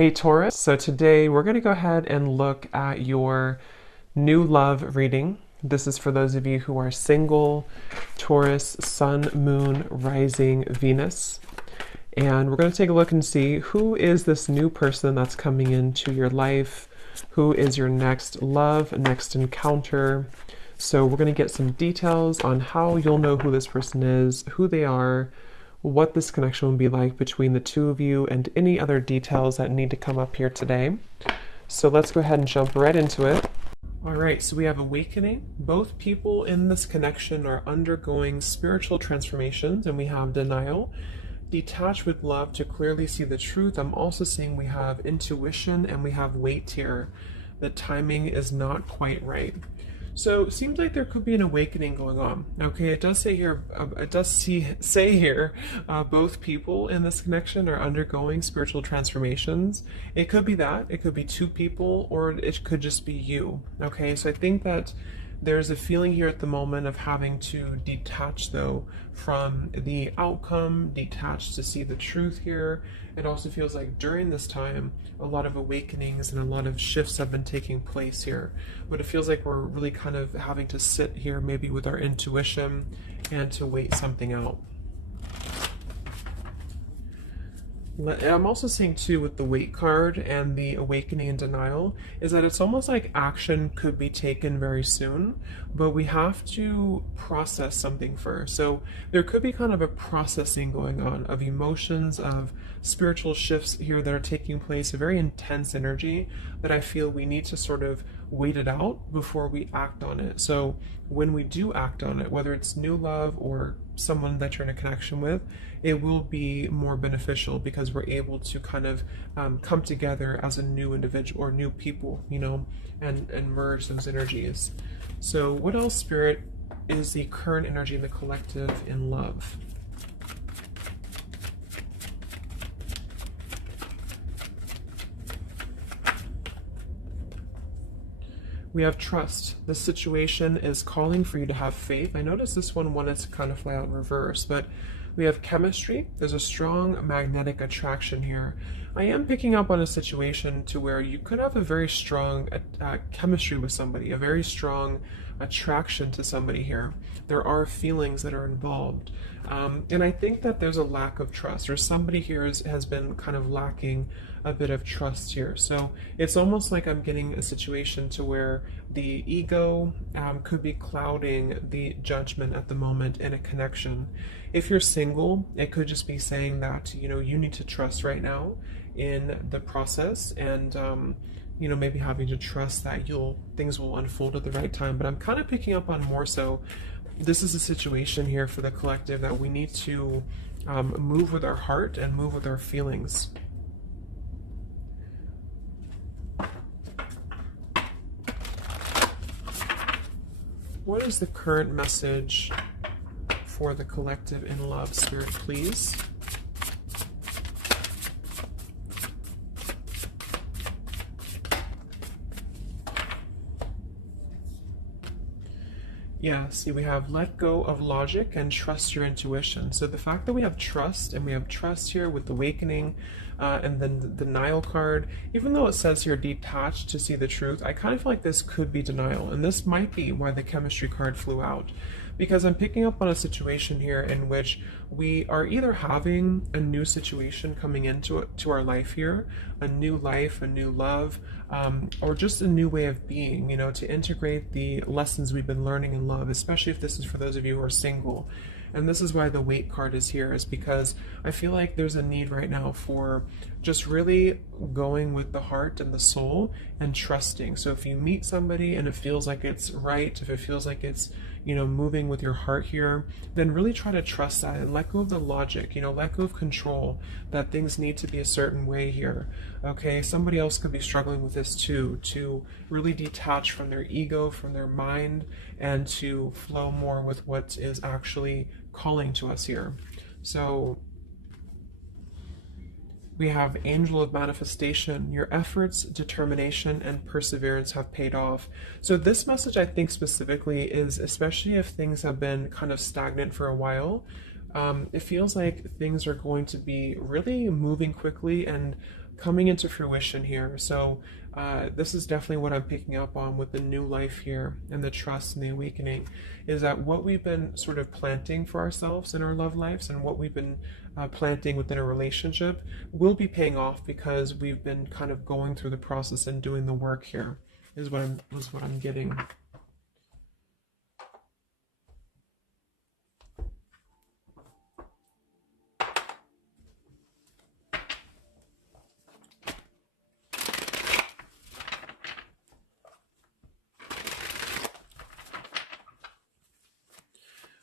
Hey Taurus, so today we're going to go ahead and look at your new love reading. This is for those of you who are single, Taurus, Sun, Moon, Rising, Venus. And we're going to take a look and see who is this new person that's coming into your life, who is your next love, next encounter. So we're going to get some details on how you'll know who this person is, who they are, what this connection will be like between the two of you, and any other details that need to come up here today. So let's go ahead and jump right into it. All right, so we have awakening. Both people in this connection are undergoing spiritual transformations, and we have denial. Detach with love to clearly see the truth. I'm also seeing we have intuition and we have weight here. The timing is not quite right. So it seems like there could be an awakening going on. Okay, it does say here, both people in this connection are undergoing spiritual transformations. It could be that, it could be two people, or it could just be you. Okay, so I think that there's a feeling here at the moment of having to detach though from the outcome, detach to see the truth here. It also feels like during this time, a lot of awakenings and a lot of shifts have been taking place here. But it feels like we're really kind of having to sit here maybe with our intuition and to wait something out. I'm also seeing too with the weight card and the awakening and denial is that it's almost like action could be taken very soon, but we have to process something first. So there could be kind of a processing going on of emotions, of spiritual shifts here that are taking place, a very intense energy that I feel we need to sort of wait it out before we act on it. So when we do act on it, whether it's new love or someone that you're in a connection with, it will be more beneficial because we're able to kind of come together as a new individual or new people, you know, and merge those energies. So what else, Spirit, is the current energy in the collective in love? We have trust. This situation is calling for you to have faith. I noticed this one wanted to kind of fly out in reverse, but we have chemistry. There's a strong magnetic attraction here. I am picking up on a situation to where you could have a very strong chemistry with somebody, a very strong attraction to somebody here. There are feelings that are involved. And I think that there's a lack of trust, or somebody here has been kind of lacking a bit of trust here. So it's almost like I'm getting a situation to where the ego could be clouding the judgment at the moment in a connection. If you're single, it could just be saying that, you know, you need to trust right now in the process, and you know, maybe having to trust that things will unfold at the right time. But I'm kind of picking up on more so this is a situation here for the collective that we need to move with our heart and move with our feelings. What is the current message for the collective in love, Spirit, please? Yeah, see, we have let go of logic and trust your intuition. So the fact that we have trust, and we have trust here with awakening, and then the denial card, even though it says here detached to see the truth, I kind of feel like this could be denial. And this might be why the chemistry card flew out. Because I'm picking up on a situation here in which we are either having a new situation coming into our life here, a new life, a new love, or just a new way of being, you know, to integrate the lessons we've been learning in love, especially if this is for those of you who are single. And this is why the weight card is here, is because I feel like there's a need right now for just really going with the heart and the soul and trusting. So if you meet somebody and it feels like it's right, if it feels like it's, you know, moving with your heart here, then really try to trust that and let go of the logic, you know, let go of control, that things need to be a certain way here. Okay, somebody else could be struggling with this too, to really detach from their ego, from their mind, and to flow more with what is actually calling to us here. So we have Angel of Manifestation. Your efforts, determination, and perseverance have paid off. So this message, I think specifically, is especially if things have been kind of stagnant for a while, it feels like things are going to be really moving quickly and coming into fruition here. So this is definitely what I'm picking up on with the new life here and the trust and the awakening, is that what we've been sort of planting for ourselves in our love lives and what we've been planting within a relationship will be paying off, because we've been kind of going through the process and doing the work here, is what I'm getting.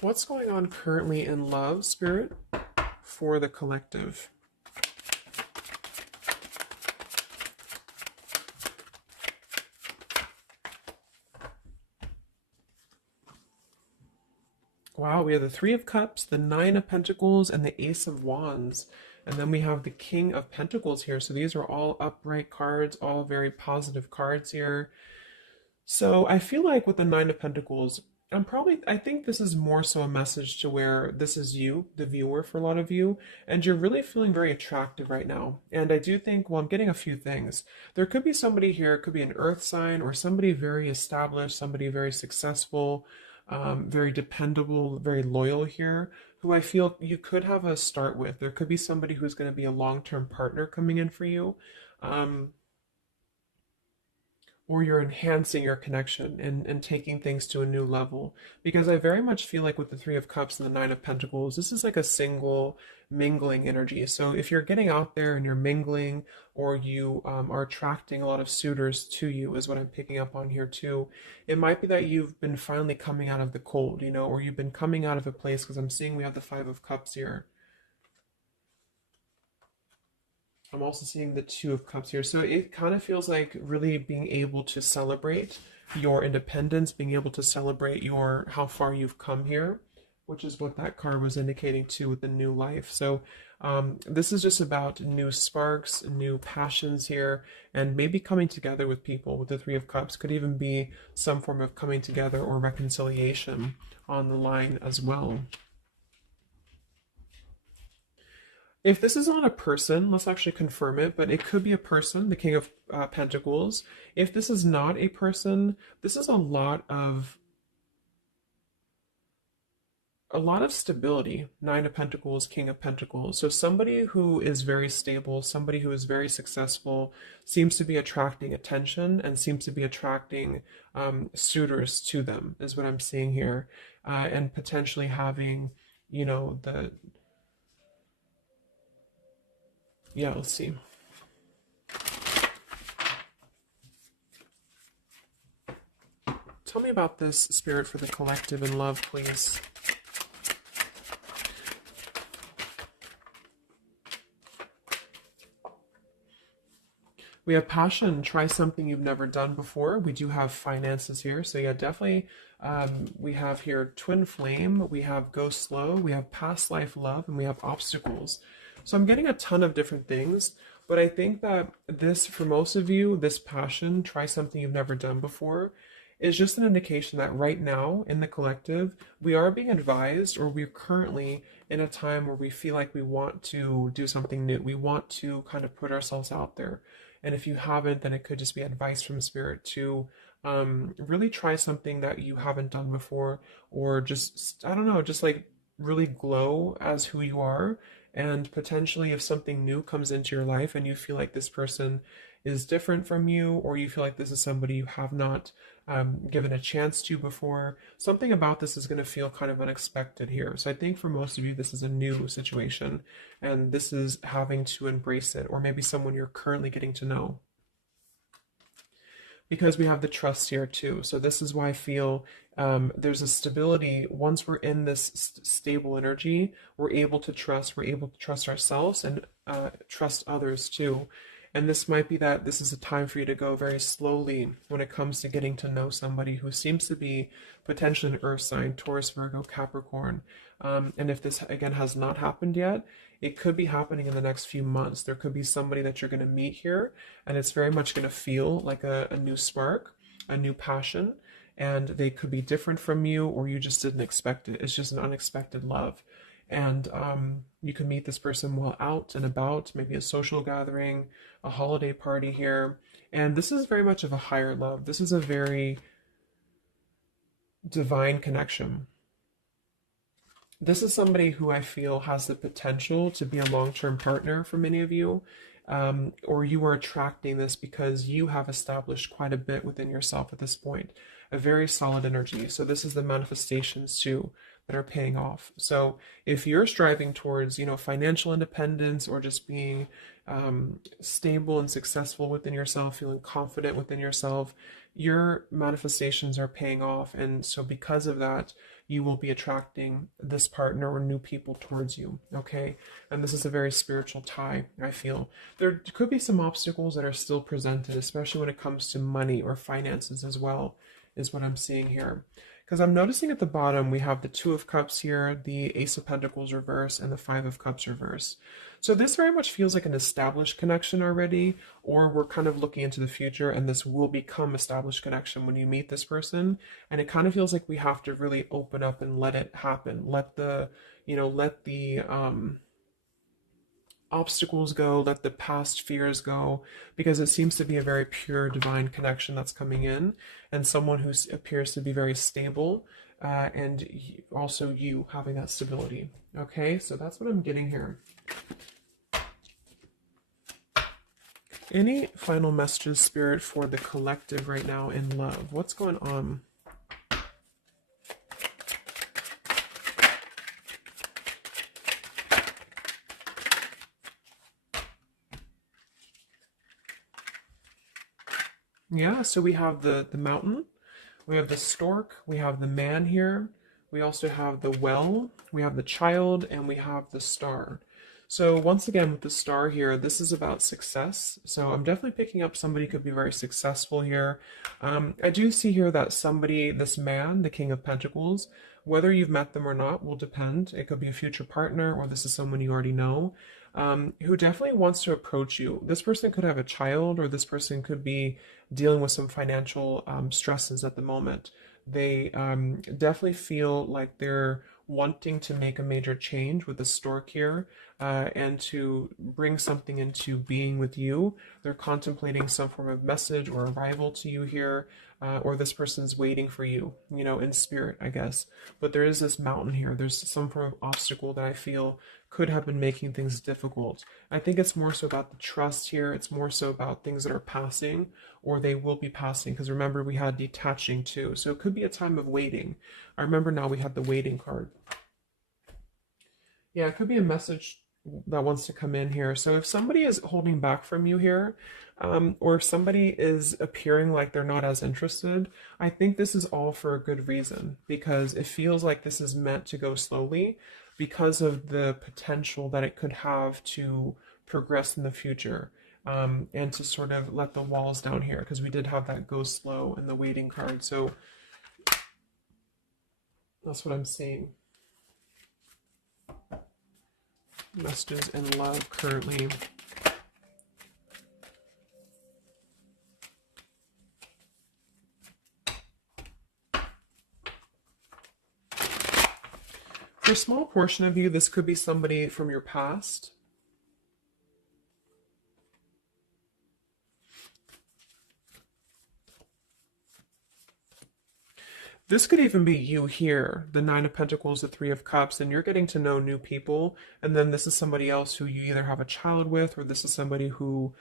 What's going on currently in love, Spirit, for the collective? Wow, we have the Three of Cups, the Nine of Pentacles, and the Ace of Wands. And then we have the King of Pentacles here. So these are all upright cards, all very positive cards here. So I feel like with the Nine of Pentacles, I think this is more so a message to where this is you, the viewer, for a lot of you, and you're really feeling very attractive right now. And I do think, well, I'm getting a few things. There could be somebody here, it could be an earth sign or somebody very established, somebody very successful, very dependable, very loyal here, who I feel you could have a start with. There could be somebody who's going to be a long-term partner coming in for you. Or you're enhancing your connection and taking things to a new level. Because I very much feel like with the Three of Cups and the Nine of Pentacles, this is like a single mingling energy. So if you're getting out there and you're mingling, or you are attracting a lot of suitors to you, is what I'm picking up on here too. It might be that you've been finally coming out of the cold, you know, or you've been coming out of a place, because I'm seeing we have the Five of Cups here. I'm also seeing the Two of Cups here. So it kind of feels like really being able to celebrate your independence, being able to celebrate your how far you've come here, which is what that card was indicating too with the new life. So this is just about new sparks, new passions here, and maybe coming together with people. With the Three of Cups could even be some form of coming together or reconciliation on the line as well. If this is not a person, let's actually confirm it, but it could be a person, the King of Pentacles. If this is not a person, this is a lot of stability. Nine of Pentacles, King of Pentacles. So somebody who is very stable, somebody who is very successful, seems to be attracting attention and seems to be attracting suitors to them, is what I'm seeing here. And potentially having, you know, yeah, let's see. Tell me about this, Spirit, for the collective in love, please. We have passion. Try something you've never done before. We do have finances here. So yeah, definitely we have here twin flame. We have go slow. We have past life love. And we have obstacles. So I'm getting a ton of different things. But I think that this, for most of you, this passion, try something you've never done before, is just an indication that right now in the collective, we are being advised, or we're currently in a time where we feel like we want to do something new. We want to kind of put ourselves out there. And if you haven't, then it could just be advice from Spirit to really try something that you haven't done before, or just, I don't know, just like really glow as who you are. And potentially if something new comes into your life and you feel like this person is different from you, or you feel like this is somebody you have not given a chance to before, something about this is going to feel kind of unexpected here. So I think for most of you, this is a new situation, and this is having to embrace it, or maybe someone you're currently getting to know. Because we have the trust here too. So this is why I feel there's a stability. Once we're in this stable energy, we're able to trust ourselves and trust others too. And this might be that this is a time for you to go very slowly when it comes to getting to know somebody who seems to be potentially an earth sign, Taurus, Virgo, Capricorn. And if this, again, has not happened yet, it could be happening in the next few months. There could be somebody that you're going to meet here, and it's very much going to feel like a new spark, a new passion, and they could be different from you, or you just didn't expect it. It's just an unexpected love. And you can meet this person while out and about, maybe a social gathering, a holiday party here. And this is very much of a higher love. This is a very divine connection. This is somebody who I feel has the potential to be a long-term partner for many of you, or you are attracting this because you have established quite a bit within yourself at this point, a very solid energy. So this is the manifestations too that are paying off. So if you're striving towards, financial independence or just being stable and successful within yourself, feeling confident within yourself, your manifestations are paying off. And so because of that, you will be attracting this partner or new people towards you, okay? And this is a very spiritual tie, I feel. There could be some obstacles that are still presented, especially when it comes to money or finances as well, is what I'm seeing here. Because I'm noticing at the bottom, we have the Two of Cups here, the Ace of Pentacles reverse, and the Five of Cups reverse. So this very much feels like an established connection already, or we're kind of looking into the future and this will become established connection when you meet this person. And it kind of feels like we have to really open up and let it happen. Let the obstacles go, let the past fears go, because it seems to be a very pure divine connection that's coming in, and someone who appears to be very stable, and also you having that stability. Okay, so that's what I'm getting here. Any final messages, Spirit, for the collective right now in love? What's going on? Yeah, so we have the mountain, we have the stork, we have the man here, we also have the well, we have the child, and we have the star. So once again, with the star here, this is about success. So I'm definitely picking up somebody could be very successful here. I do see here that somebody, this man, the King of Pentacles, whether you've met them or not will depend. It could be a future partner, or this is someone you already know, who definitely wants to approach you. This person could have a child, or this person could be dealing with some financial stresses at the moment. They definitely feel like they're wanting to make a major change with the stork here, and to bring something into being with you. They're contemplating some form of message or arrival to you here, or this person's waiting for you, in spirit, I guess. But there is this mountain here. There's some form of obstacle that I feel could have been making things difficult. I think it's more so about the trust here. It's more so about things that are passing, or they will be passing. Because remember, we had detaching too. So it could be a time of waiting. I remember now we had the waiting card. Yeah, it could be a message that wants to come in here. So if somebody is holding back from you here, or if somebody is appearing like they're not as interested, I think this is all for a good reason, because it feels like this is meant to go slowly because of the potential that it could have to progress in the future, and to sort of let the walls down here, because we did have that go slow in the waiting card. So that's what I'm seeing. Messages in love currently. For a small portion of you, this could be somebody from your past. This could even be you here, the Nine of Pentacles, the Three of Cups, and you're getting to know new people. And then this is somebody else who you either have a child with, or this is somebody who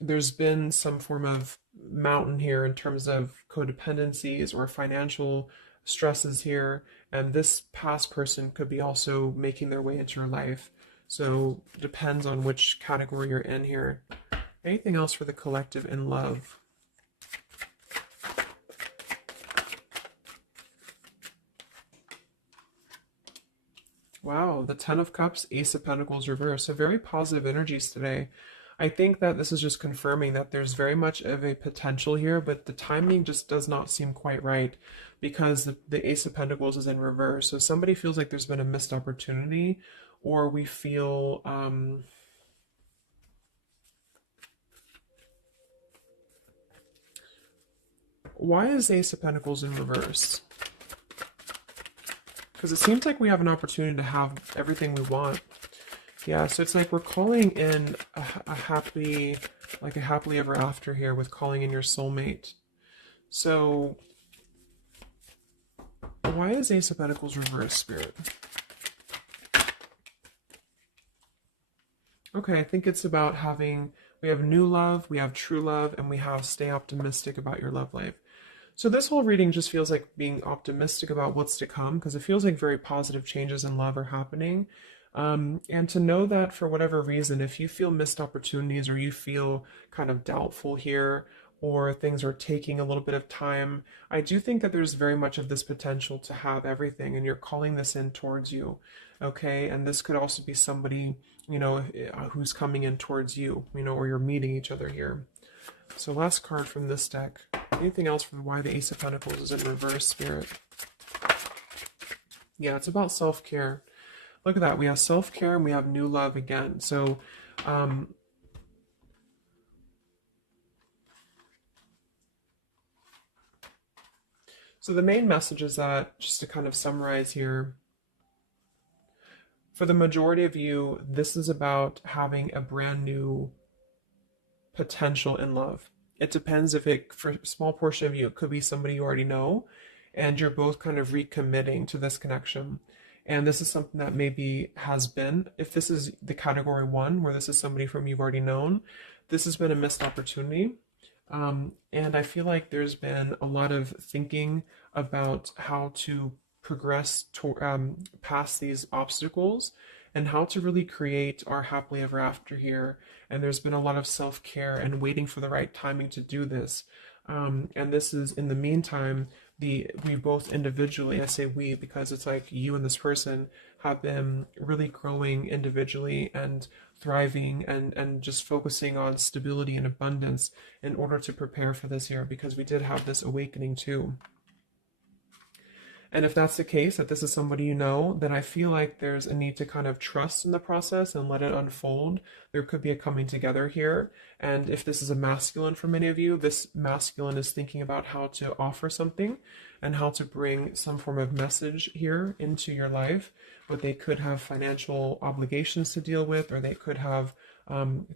there's been some form of mountain here in terms of codependencies or financial stresses here. And this past person could be also making their way into your life. So depends on which category you're in here. Anything else for the collective in love? Wow, the Ten of Cups, Ace of Pentacles reverse. So very positive energies today. I think that this is just confirming that there's very much of a potential here, but the timing just does not seem quite right, because the Ace of Pentacles is in reverse. So somebody feels like there's been a missed opportunity, or we feel why is Ace of Pentacles in reverse? Because it seems like we have an opportunity to have everything we want. Yeah, so it's like we're calling in a happy, like a happily ever after here with calling in your soulmate. So why is Ace of Pentacles reverse, Spirit? Okay, I think it's about having, we have new love, we have true love, and we have stay optimistic about your love life. So this whole reading just feels like being optimistic about what's to come, because it feels like very positive changes in love are happening. And to know that for whatever reason, if you feel missed opportunities or you feel kind of doubtful here, or things are taking a little bit of time, I do think that there's very much of this potential to have everything, and you're calling this in towards you, okay? And this could also be somebody, you know, who's coming in towards you, you know, or you're meeting each other here. So last card from this deck. Anything else from why the Ace of Pentacles is in reverse, Spirit? Yeah, it's about self-care. Look at that. We have self-care and we have new love again. So, so the main message is that, just to kind of summarize here, for the majority of you, this is about having a brand new potential in love. It depends if it, for a small portion of you, it could be somebody you already know, and you're both kind of recommitting to this connection. And this is something that maybe has been, if this is the category 1, where this is somebody from you've already known, this has been a missed opportunity. And I feel like there's been a lot of thinking about how to progress to, past these obstacles and how to really create our happily ever after here. And there's been a lot of self-care and waiting for the right timing to do this. And this is, in the meantime, we both individually, I say we because it's like you and this person have been really growing individually and thriving and just focusing on stability and abundance in order to prepare for this year, because we did have this awakening too. And if that's the case, that this is somebody you know, then I feel like there's a need to kind of trust in the process and let it unfold. There could be a coming together here. And if this is a masculine for many of you, this masculine is thinking about how to offer something and how to bring some form of message here into your life. But they could have financial obligations to deal with, or they could have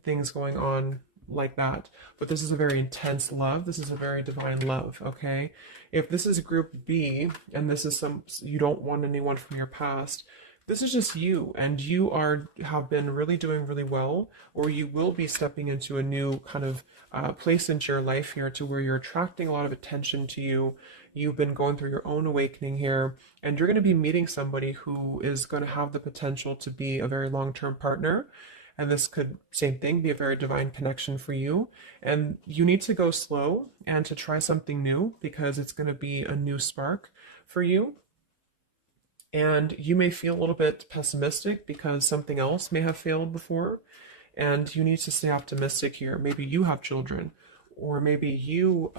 things going on like that. But this is a very intense love. This is a very divine love, okay? If this is group B and this is you don't want anyone from your past, this is just you, and you have been really doing really well, or you will be stepping into a new kind of place into your life here to where you're attracting a lot of attention to you. You've been going through your own awakening here, and you're going to be meeting somebody who is going to have the potential to be a very long-term partner. And this could, same thing, be a very divine connection for you. And you need to go slow and to try something new, because it's going to be a new spark for you. And you may feel a little bit pessimistic because something else may have failed before. And you need to stay optimistic here. Maybe you have children, or maybe you,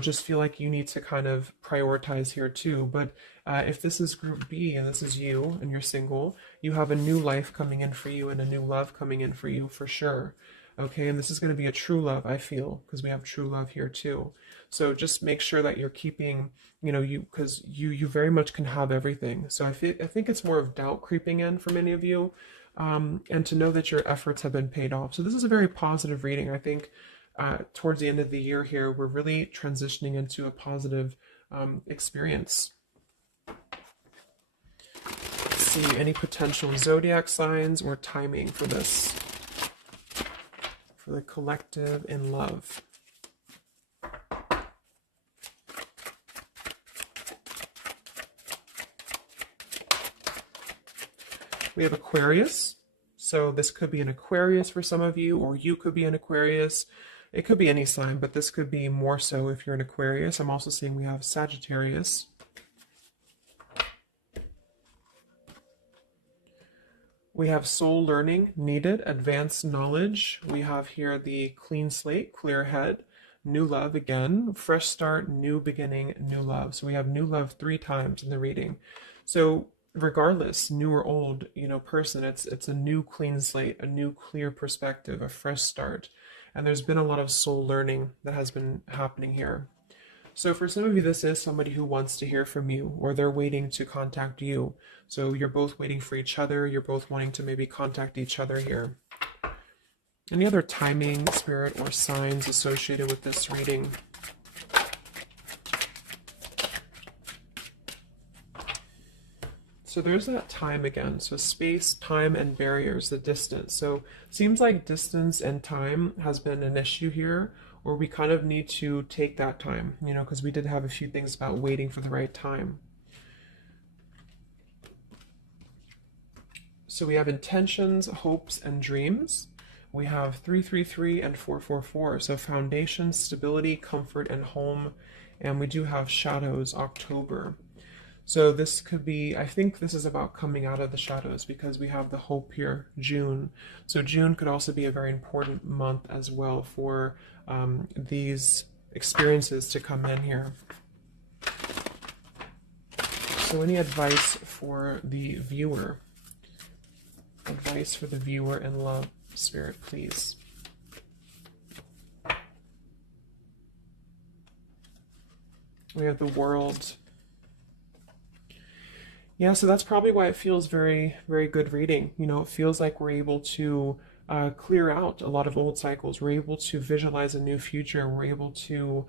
just feel like you need to kind of prioritize here too. But if this is group B and this is you and you're single, you have a new life coming in for you and a new love coming in for you for sure. Okay, and this is going to be a true love, I feel, because we have true love here too. So just make sure that you're keeping, because you very much can have everything. So I think it's more of doubt creeping in for many of you, and to know that your efforts have been paid off. So this is a very positive reading. I think towards the end of the year here, we're really transitioning into a positive experience. Let's see, any potential zodiac signs or timing for this, for the collective in love. We have Aquarius. So this could be an Aquarius for some of you, or you could be an Aquarius. It could be any sign, but this could be more so if you're an Aquarius. I'm also seeing we have Sagittarius. We have soul learning needed, advanced knowledge. We have here the clean slate, clear head, new love again, fresh start, new beginning, new love. So we have new love 3 times in the reading. So regardless, new or old, person, it's a new clean slate, a new clear perspective, a fresh start. And there's been a lot of soul learning that has been happening here. So for some of you, this is somebody who wants to hear from you, or they're waiting to contact you. So you're both waiting for each other. You're both wanting to maybe contact each other here. Any other timing, spirit, or signs associated with this reading? So there's that time again. So space, time, and barriers, the distance. So seems like distance and time has been an issue here, or we kind of need to take that time, you know, because we did have a few things about waiting for the right time. So we have intentions, hopes, and dreams. We have 333 and 444. So foundation, stability, comfort, and home. And we do have shadows, October. So this could be, I think this is about coming out of the shadows, because we have the hope here, June. So June could also be a very important month as well for these experiences to come in here. So any advice for the viewer? Advice for the viewer in love, Spirit, please. We have the World. Yeah, so that's probably why it feels very, very good reading. You know, it feels like we're able to clear out a lot of old cycles. We're able to visualize a new future. We're able to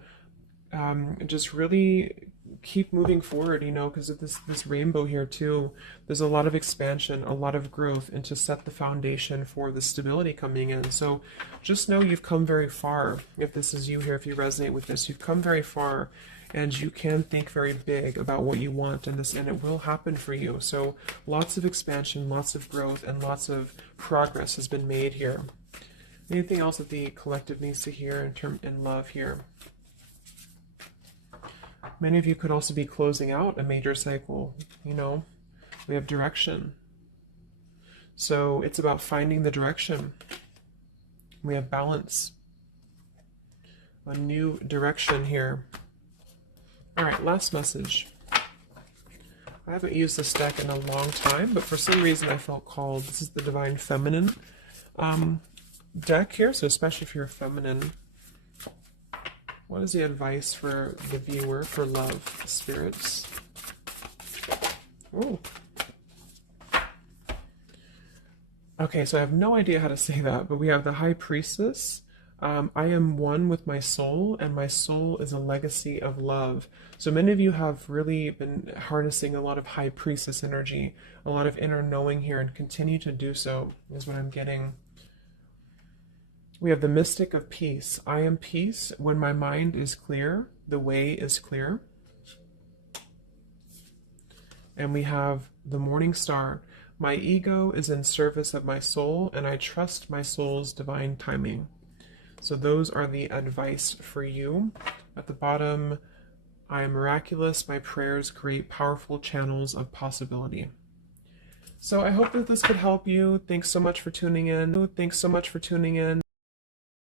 just really keep moving forward, you know, because of this rainbow here too. There's a lot of expansion, a lot of growth, and to set the foundation for the stability coming in. So just know you've come very far. If this is you here, if you resonate with this, you've come very far. And you can think very big about what you want, and it will happen for you. So lots of expansion, lots of growth, and lots of progress has been made here. Anything else that the collective needs to hear in love here? Many of you could also be closing out a major cycle. You know, we have direction. So it's about finding the direction. We have balance. A new direction here. All right, last message. I haven't used this deck in a long time, but for some reason I felt called. This is the Divine Feminine deck here, so especially if you're feminine. What is the advice for the viewer for love, spirits? Ooh. Okay, so I have no idea how to say that, but we have the High Priestess. I am one with my soul, and my soul is a legacy of love. So many of you have really been harnessing a lot of High Priestess energy, a lot of inner knowing here, and continue to do so, is what I'm getting. We have the Mystic of Peace. I am peace. When my mind is clear, the way is clear. And we have the Morning Star. My ego is in service of my soul, and I trust my soul's divine timing. So those are the advice for you. At the bottom, I am miraculous. My prayers create powerful channels of possibility. So I hope that this could help you. Thanks so much for tuning in. Thanks so much for tuning in.